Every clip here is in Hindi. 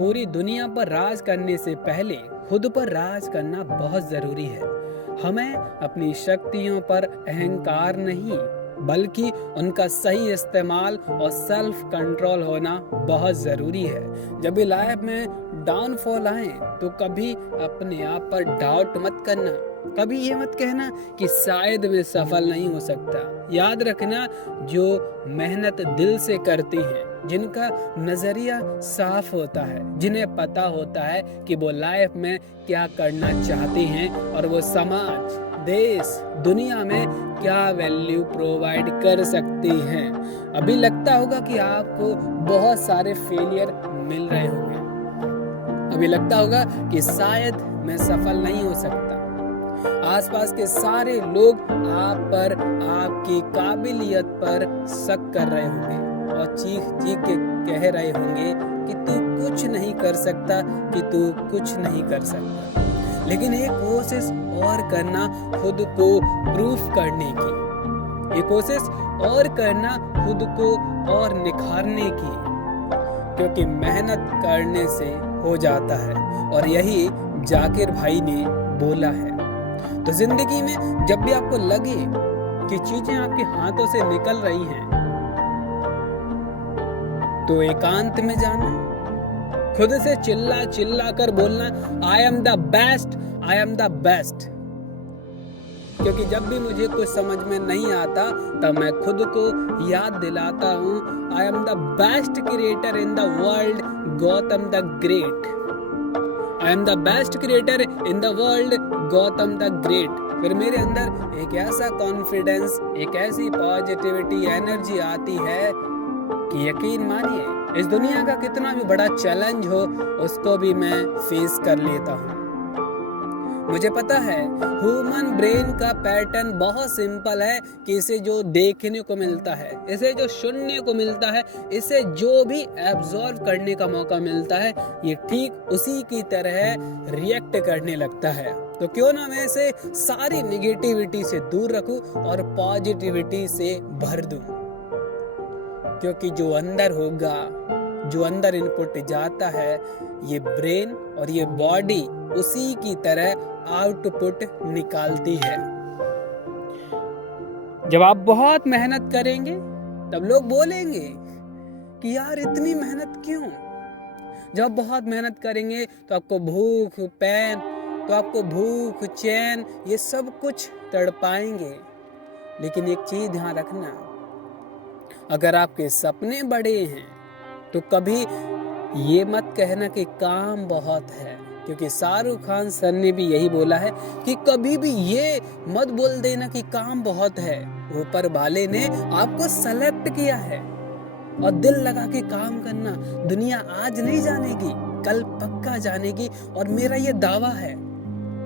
पूरी दुनिया पर राज करने से पहले खुद पर राज करना बहुत जरूरी है। हमें अपनी शक्तियों पर अहंकार नहीं बल्कि उनका सही इस्तेमाल और सेल्फ कंट्रोल होना बहुत ज़रूरी है। जब भी लाइफ में डाउनफॉल आए तो कभी अपने आप पर डाउट मत करना, कभी ये मत कहना कि शायद मैं सफल नहीं हो सकता। याद रखना, जो मेहनत दिल से करती हैं, जिनका नज़रिया साफ होता है, जिन्हें पता होता है कि वो लाइफ में क्या करना चाहते हैं और वो समाज, देश, दुनिया में क्या वैल्यू प्रोवाइड कर सकती हैं। अभी लगता होगा कि आपको बहुत सारे फेलियर मिल रहे होंगे, अभी लगता होगा कि शायद मैं सफल नहीं हो सकता। आसपास के सारे लोग आप पर, आपकी काबिलियत पर शक कर रहे होंगे और चीख चीख के कह रहे होंगे कि तू कुछ नहीं कर सकता, कि तू कुछ नहीं कर सकता। लेकिन एक कोशिश और करना खुद को प्रूफ करने की, एक कोशिश और करना खुद को और निखारने की, क्योंकि मेहनत करने से हो जाता है और यही जाकिर भाई ने बोला है। तो जिंदगी में जब भी आपको लगे कि चीजें आपके हाथों से निकल रही हैं, तो एकांत में जाना, खुद से चिल्ला चिल्ला कर बोलना, I am the best, I am the best. क्योंकि जब भी मुझे कुछ समझ में नहीं आता तब मैं खुद को याद दिलाता हूँ, I am the best creator in the world, Gautam the great. I am the best creator in the world, Gautam the great. फिर मेरे अंदर एक ऐसा कॉन्फिडेंस, एक ऐसी पॉजिटिविटी, एनर्जी आती है कि यकीन मानिए, इस दुनिया का कितना भी बड़ा चैलेंज हो उसको भी मैं फेस कर लेता हूँ। मुझे पता है ह्यूमन ब्रेन का पैटर्न बहुत सिंपल है कि इसे जो देखने को मिलता है, इसे जो सुनने को मिलता है, इसे जो भी एब्जॉर्व करने का मौका मिलता है, ये ठीक उसी की तरह रिएक्ट करने लगता है। तो क्यों ना मैं इसे सारी निगेटिविटी से दूर रखूं और पॉजिटिविटी से भर दूं, क्योंकि जो अंदर होगा, जो अंदर इनपुट जाता है, ये ब्रेन और ये बॉडी उसी की तरह आउटपुट निकालती है। जब आप बहुत मेहनत करेंगे तब लोग बोलेंगे कि यार इतनी मेहनत क्यों। जब आप बहुत मेहनत करेंगे तो आपको भूख, चैन, ये सब कुछ तड़पाएंगे। लेकिन एक चीज ध्यान रखना, अगर आपके सपने बड़े हैं तो कभी ये मत कहना कि काम बहुत है, क्योंकि शाहरुख खान सर ने भी यही बोला है कि कभी भी ये मत बोल देना कि काम बहुत है। ऊपर वाले ने आपको सेलेक्ट किया है और दिल लगा के काम करना। दुनिया आज नहीं जानेगी, कल पक्का जानेगी और मेरा ये दावा है,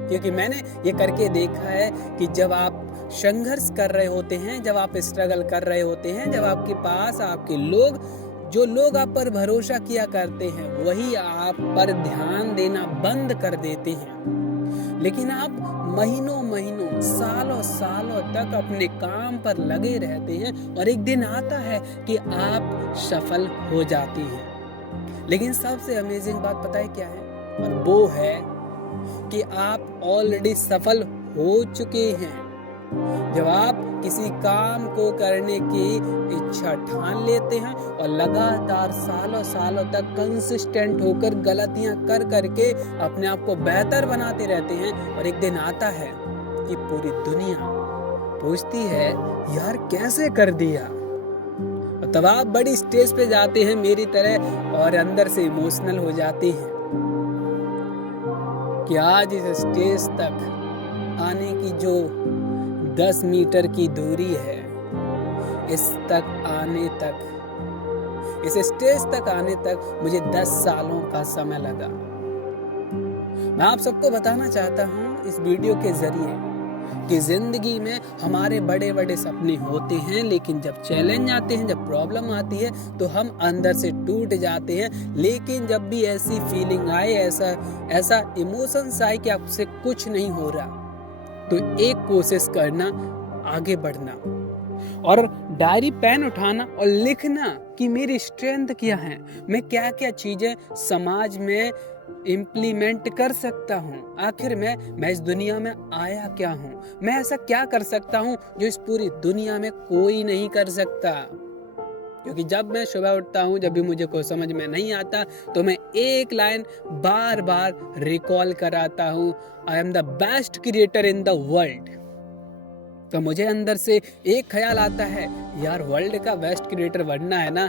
क्योंकि मैंने ये करके देखा है कि जब आप संघर्ष कर रहे होते हैं, जब आप स्ट्रगल कर रहे होते हैं, जब आपके पास आपके लोग, जो लोग आप पर भरोसा किया करते हैं, वही आप पर ध्यान देना बंद कर देते हैं। लेकिन आप महीनों महीनों, सालों सालों तक अपने काम पर लगे रहते हैं और एक दिन आता है कि आप सफल हो जाती हैं। लेकिन सबसे अमेजिंग बात पता है क्या है? और वो है कि आप ऑलरेडी सफल हो चुके हैं। जब आप किसी काम को करने की इच्छा ठान लेते हैं और लगातार सालों सालों तक कंसिस्टेंट होकर गलतियां कर करके अपने आप को बेहतर बनाते रहते हैं, और एक दिन आता है कि पूरी दुनिया पूछती है यार कैसे कर दिया। और तब आप बड़ी स्टेज पे जाते हैं मेरी तरह और अंदर से इमोशनल हो जाते हैं कि आज इस स्टेज तक आने की जो 10 मीटर की दूरी है, इस स्टेज तक आने तक मुझे 10 सालों का समय लगा। मैं आप सबको बताना चाहता हूँ इस वीडियो के जरिए कि जिंदगी में हमारे बड़े बड़े सपने होते हैं, लेकिन जब चैलेंज आते हैं, जब प्रॉब्लम आती है तो हम अंदर से टूट जाते हैं। लेकिन जब भी ऐसी फीलिंग आए, ऐसा इमोशंस आए कि आपसे कुछ नहीं हो रहा, तो एक कोशिश करना, आगे बढ़ना। और डायरी पेन उठाना और लिखना कि मेरी स्ट्रेंथ क्या है, मैं क्या क्या चीजें समाज में इम्प्लीमेंट कर सकता हूँ, आखिर मैं इस दुनिया में आया क्या हूँ, मैं ऐसा क्या कर सकता हूँ जो इस पूरी दुनिया में कोई नहीं कर सकता। क्योंकि जब मैं सुबह उठता हूँ, जब भी मुझे कोई समझ में नहीं आता, तो मैं एक लाइन बार बार रिकॉल कराता हूँ, I am the best creator in the world. तो मुझे अंदर से एक ख्याल आता है, यार वर्ल्ड का बेस्ट क्रिएटर बनना है ना,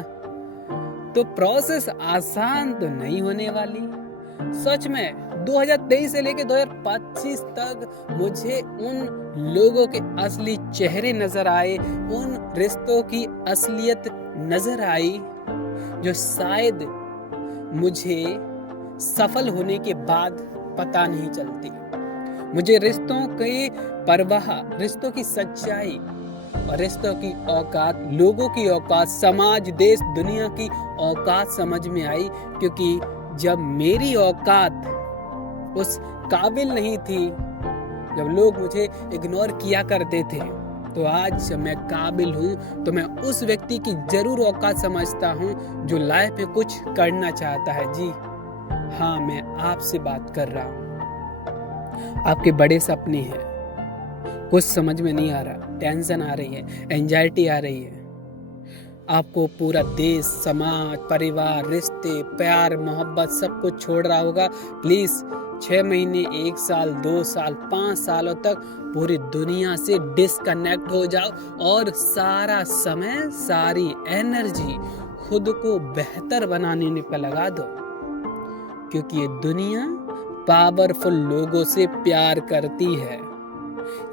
तो प्रोसेस आसान तो नहीं होने वाली। सच में 2023 से लेकर 2025 तक मुझे उन लोगों के असली चेहरे नजर आए, उन रिश्तों की असलियत नजर आई जो शायद मुझे सफल होने के बाद पता नहीं चलती। मुझे रिश्तों की परवाह, रिश्तों की सच्चाई और रिश्तों की औकात, लोगों की औकात, समाज, देश, दुनिया की औकात समझ में आई। क्योंकि जब मेरी औकात उस काबिल नहीं थी, जब लोग मुझे इग्नोर किया करते थे, तो आज जब मैं काबिल हूँ तो मैं उस व्यक्ति की जरूर औकात समझता हूँ जो लाइफ में कुछ करना चाहता है। जी हाँ, मैं आपसे बात कर रहा हूँ। आपके बड़े सपने हैं, कुछ समझ में नहीं आ रहा, टेंशन आ रही है, एंजाइटी आ रही है, आपको पूरा देश, समाज, परिवार, रिश्ते, प्यार, मोहब्बत सब कुछ छोड़ रहा होगा। प्लीज 6 महीने, 1 साल, 2 साल, 5 सालों तक पूरी दुनिया से डिस्कनेक्ट हो जाओ और सारा समय, सारी एनर्जी खुद को बेहतर बनाने पर लगा दो। क्योंकि ये दुनिया पावरफुल लोगों से प्यार करती है।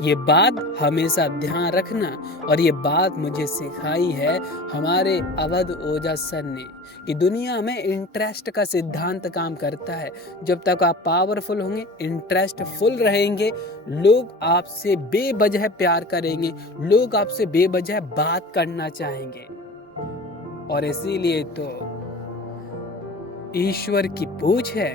ये बात हमेशा ध्यान रखना, और ये बात मुझे सिखाई है हमारे अवध ओझा सर ने, कि दुनिया में इंटरेस्ट का सिद्धांत काम करता है। जब तक आप पावरफुल होंगे, इंटरेस्टफुल रहेंगे, लोग आपसे बेवजह प्यार करेंगे, लोग आपसे बेवजह बात करना चाहेंगे। और इसीलिए तो ईश्वर की पूछ है